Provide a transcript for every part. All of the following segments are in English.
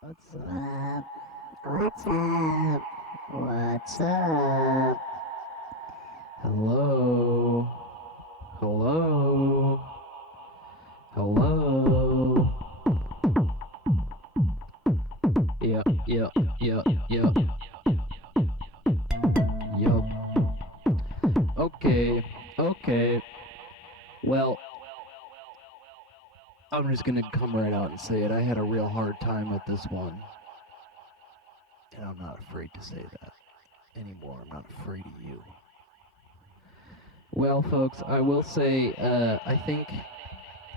What's up? What's up? What's up? Hello? Hello? Hello? Yup, yup, yup, yup. Yup. Okay. Well, I'm just gonna come right out and say it. I had a real hard time with this one. And I'm not afraid to say that anymore. I'm not afraid of you. Well, folks, I will say, I think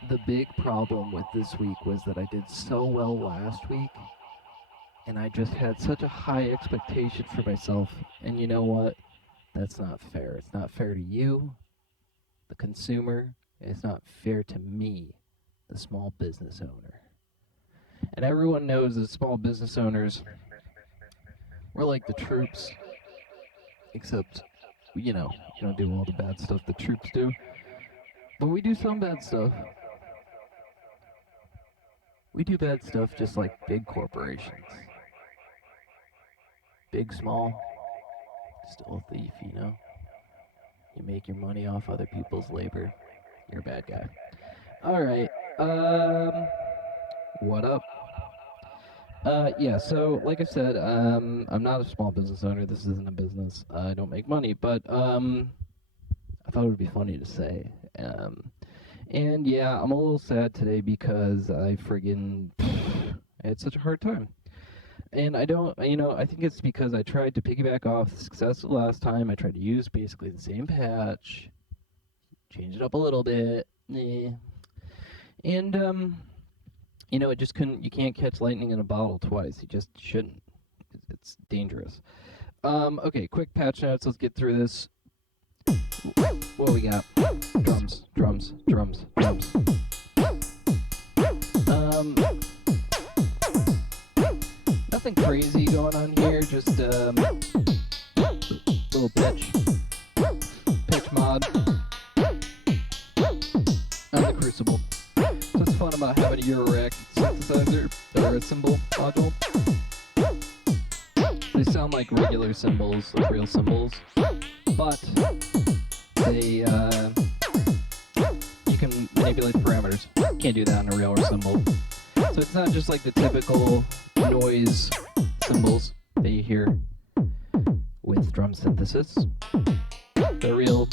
the big problem with this week was that I did so well last week, and I just had such a high expectation for myself. And you know what? That's not fair. It's not fair to you, the consumer. It's not fair to me, the small business owner. And everyone knows that small business owners, we're like the troops, except, you know, we don't do all the bad stuff the troops do. But we do some bad stuff. We do bad stuff just like big corporations. Big, small, still a thief, you know? You make your money off other people's labor, you're a bad guy. Alright, what up? Yeah, so like I said, I'm not a small business owner. This isn't a business. I don't make money, but I thought it would be funny to say. And yeah, I'm a little sad today because I friggin' had such a hard time. And I don't, I think it's because I tried to piggyback off the success of last time. I tried to use basically the same patch, change it up a little bit, and it just couldn't. You can't catch lightning in a bottle twice. You just shouldn't. It's dangerous. Okay, quick patch notes. Let's get through this. What we got? Drums. Nothing crazy going on here. Just little pitch mod on the Crucible. So it's fun about having a Eurorack synthesizer or a cymbal module. They sound like regular cymbals, like real cymbals, but they you can manipulate the parameters. Can't do that on a real cymbal. So it's not just like the typical noise cymbals that you hear with drum synthesis. They're real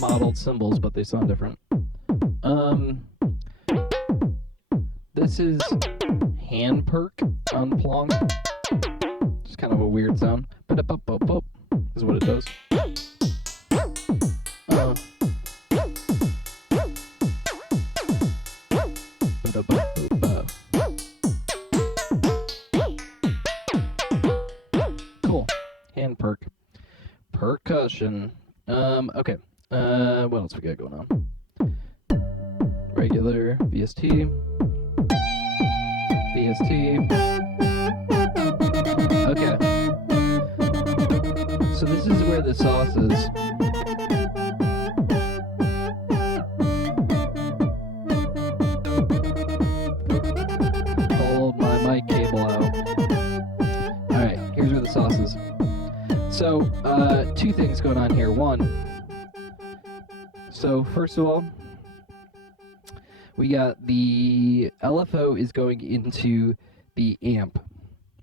modeled cymbals, but they sound different. This is hand perk on Plong. It's kind of a weird sound. Ba-da-bop-bop-bop is what it does. Cool. Hand perk. Percussion. Okay. What else we got going on? Regular VST. VST. Okay. So this is where the sauce is. Pulled my mic cable out. Alright, here's where the sauce is. So, two things going on here. One, so first of all, we got the LFO is going into the amp,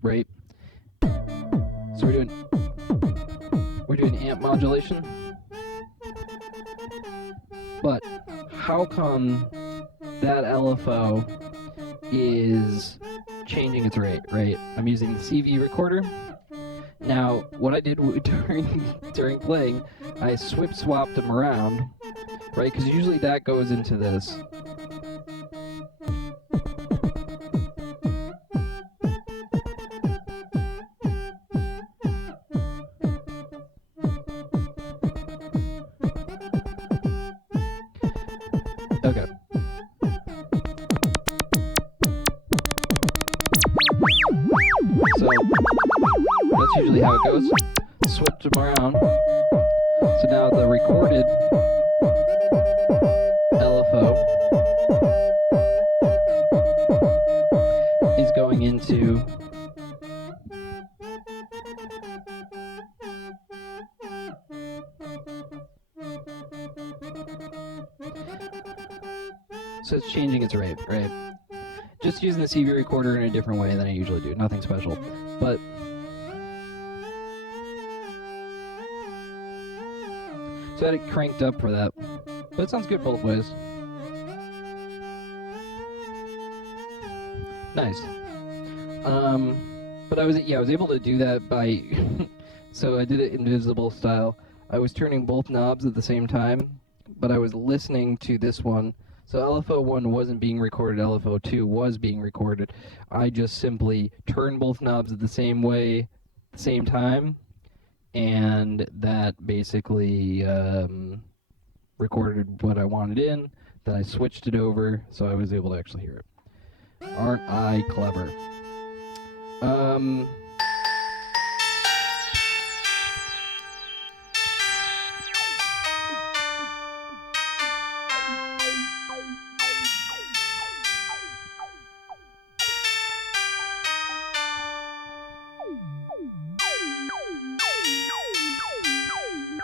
right? So we're doing amp modulation. But how come that LFO is changing its rate, right? I'm using the CV recorder. Now, what I did during playing, I swapped them around, right? Because usually that goes into this. Okay. So that's usually how it goes. Switch them around. So now the recorded LFO is going into so it's changing its rate, right? Just using the CV recorder in a different way than I usually do. Nothing special. But so I had it cranked up for that. But it sounds good both ways. Nice. But I was able to do that by so I did it invisible style. I was turning both knobs at the same time, but I was listening to this one. So LFO 1 wasn't being recorded, LFO 2 was being recorded. I just simply turned both knobs at the same way, the same time, and that basically recorded what I wanted in. Then I switched it over, so I was able to actually hear it. Aren't I clever?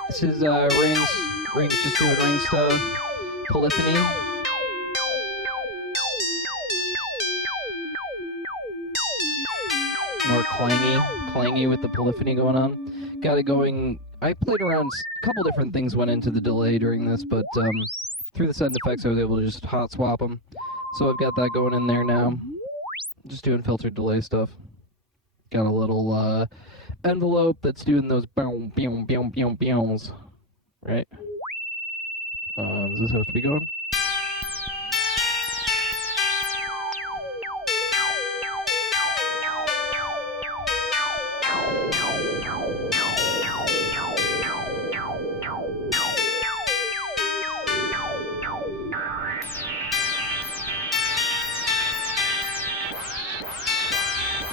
This is rings just doing ring stuff. Polyphony. More clangy with the polyphony going on. Got it going. I played around. A couple different things went into the delay during this, but through the sound effects, I was able to just hot swap them. So I've got that going in there now. Just doing filtered delay stuff. Got a little envelope that's doing those boom, boom, boom, boom, booms. Right? Is this supposed to be going?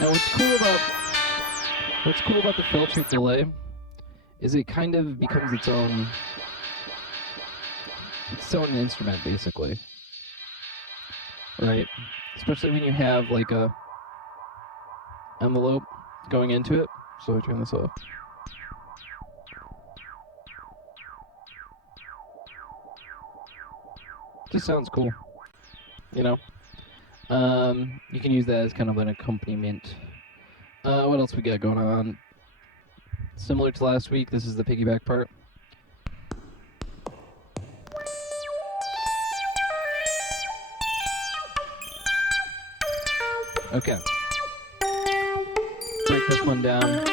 Now what's cool about the filtered delay is it kind of becomes its own instrument, basically. Right? Especially when you have like a envelope going into it. So I turn this off. Just sounds cool, you know? You can use that as kind of an accompaniment. What else we got going on? Similar to last week, this is the piggyback part. Okay. Break this one down. Let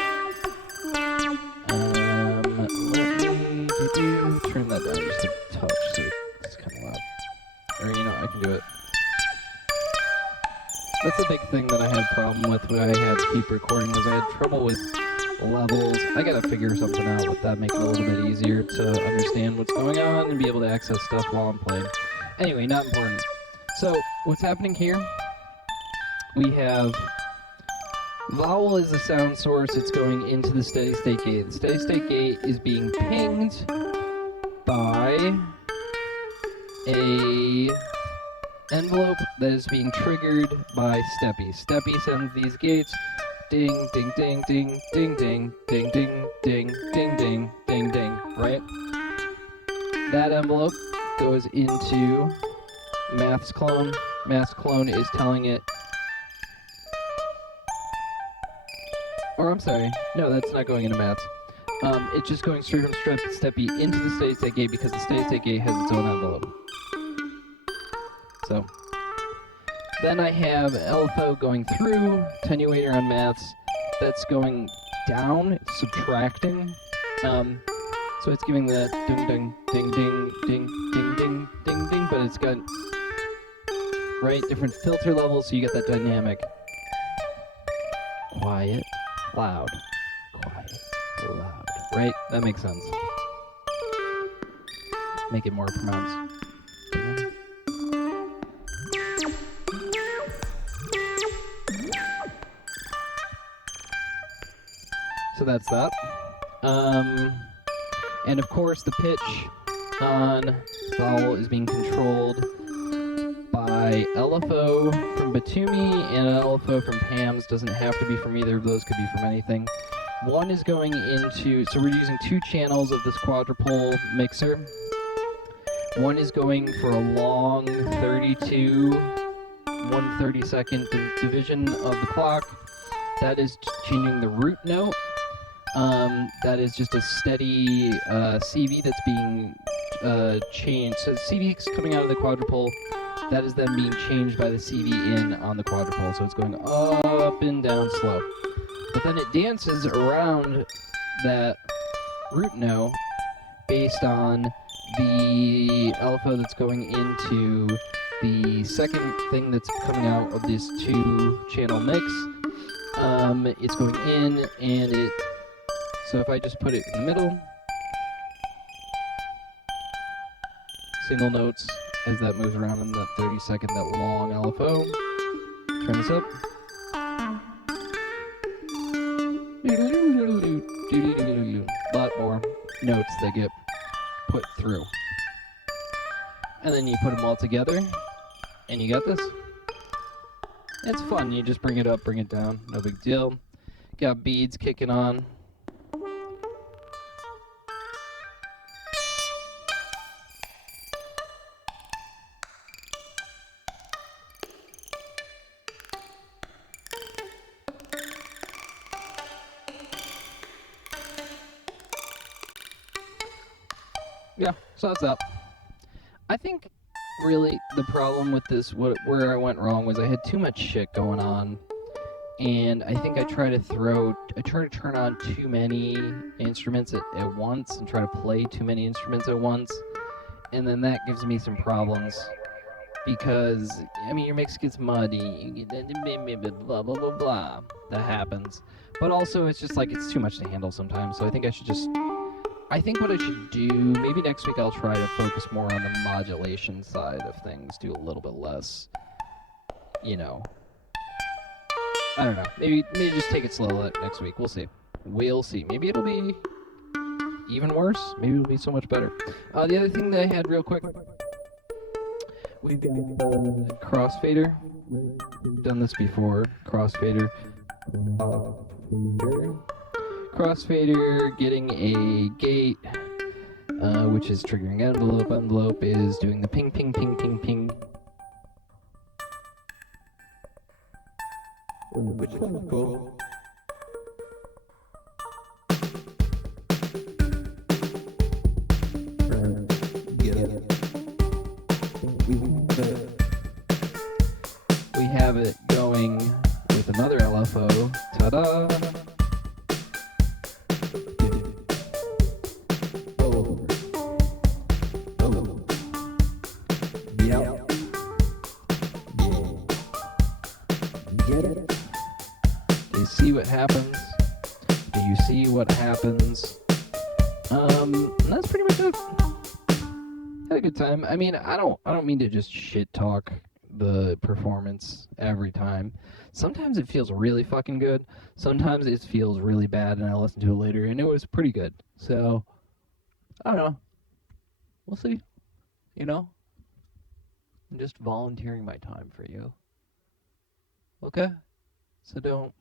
me turn that down just a touch so it's kind of loud. Or, I can do it. That's a big thing that I had a problem with when I had to keep recording, was I had trouble with levels. I gotta figure something out with that, make it a little bit easier to understand what's going on and be able to access stuff while I'm playing. Anyway, not important. So, what's happening here? We have Vowel is the sound source. It's going into the steady state gate. The steady state gate is being pinged by a envelope that is being triggered by Steppy. Steppy sends these gates. Ding, ding, ding, ding, ding, ding, ding, ding, ding, ding, ding, ding, ding, right? That envelope goes into Math's clone. Math's clone is telling it, or I'm sorry, no, that's not going into Math's. It's just going straight from Steppy into the steady state gate because the steady state gate has its own envelope. So, then I have LFO going through, attenuator on Maths, that's going down, it's subtracting. So it's giving that ding ding ding ding ding ding ding ding ding, but it's got right different filter levels, so you get that dynamic. Quiet, loud, quiet, loud. Right? That makes sense. Make it more pronounced. So that's that. And of course the pitch on vowel is being controlled by LFO from Batumi and LFO from Pams. Doesn't have to be from either of those, could be from anything. One is going into, so we're using 2 channels of this quadrupole mixer. One is going for a long 32, 1/32 division of the clock. That is changing the root note. That is just a steady CV that's being changed. So CV is coming out of the quadrupole. That is then being changed by the CV in on the quadrupole. So it's going up and down slow. But then it dances around that root note based on the LFO that's going into the second thing that's coming out of this 2-channel mix. It's going in, and it, so if I just put it in the middle, single notes as that moves around in that 30-second, that long LFO. Turn this up. A lot more notes that get put through. And then you put them all together, and you got this. It's fun. You just bring it up, bring it down. No big deal. Got beads kicking on. Yeah, so that's that. I think really the problem with this, where I went wrong, was I had too much shit going on, and I think I try to turn on too many instruments at once and try to play too many instruments at once, and then that gives me some problems because, I mean, your mix gets muddy, you get blah blah blah blah, that happens, but also it's just like it's too much to handle sometimes, so I think what I should do, maybe next week I'll try to focus more on the modulation side of things, do a little bit less, I don't know, maybe just take it slow next week, we'll see. Maybe it'll be even worse, maybe it'll be so much better. The other thing that I had real quick, we've got crossfader, we've done this before, crossfader, getting a gate, which is triggering envelope. Envelope is doing the ping, ping, ping, ping, ping. Which is cool. We have it going with another LFO. Ta-da! Happens. Do you see what happens? That's pretty much it. Had a good time. I mean, I don't mean to just shit talk the performance every time. Sometimes it feels really fucking good. Sometimes it feels really bad, and I listen to it later, and it was pretty good. So I don't know. We'll see. You know, I'm just volunteering my time for you. Okay. So don't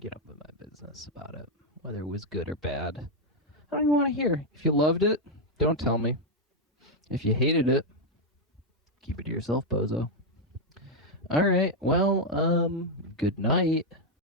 get up in my business about it, whether it was good or bad. I don't even want to hear. If you loved it, don't tell me. If you hated it, keep it to yourself, bozo. All right. Well, good night.